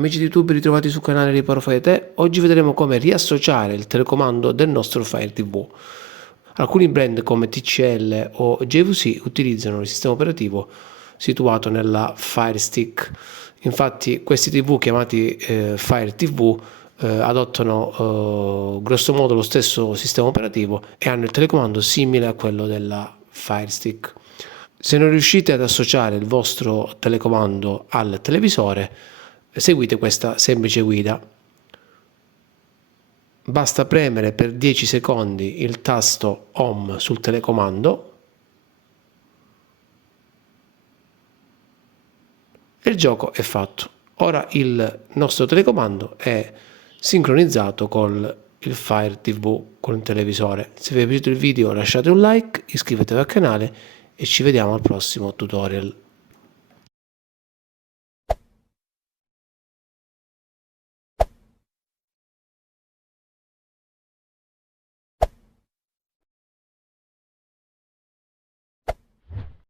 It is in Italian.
Amici di YouTube ritrovati sul canale Riparo Fai Da Te, oggi vedremo come riassociare il telecomando del nostro Fire TV. Alcuni brand come TCL o JVC utilizzano il sistema operativo situato nella Fire Stick. Infatti questi TV chiamati Fire TV adottano grosso modo lo stesso sistema operativo e hanno il telecomando simile a quello della Fire Stick. Se non riuscite ad associare il vostro telecomando al televisore, seguite questa semplice guida. Basta premere per 10 secondi il tasto Home sul telecomando e il gioco è fatto. Ora il nostro telecomando è sincronizzato con il Fire TV, con il televisore. Se vi è piaciuto il video lasciate un like, iscrivetevi al canale e ci vediamo al prossimo tutorial.